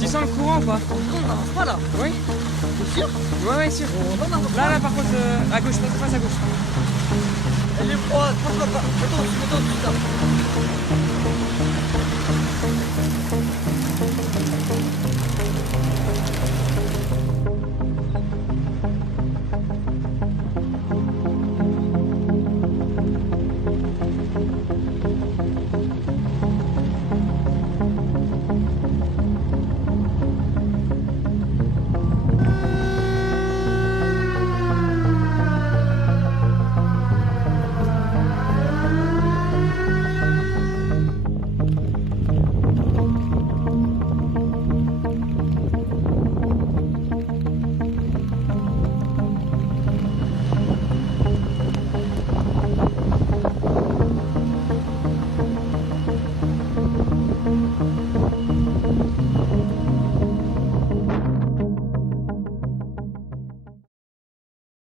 Tu sens le courant ou pas? Non, on n'avance pas là. Oui. T'es sûr? Ouais, sûr. On n'avance Là, pas. là, par contre, à gauche, face à gauche. Elle est froide, franchement pas. Mets-toi au-dessus, ça.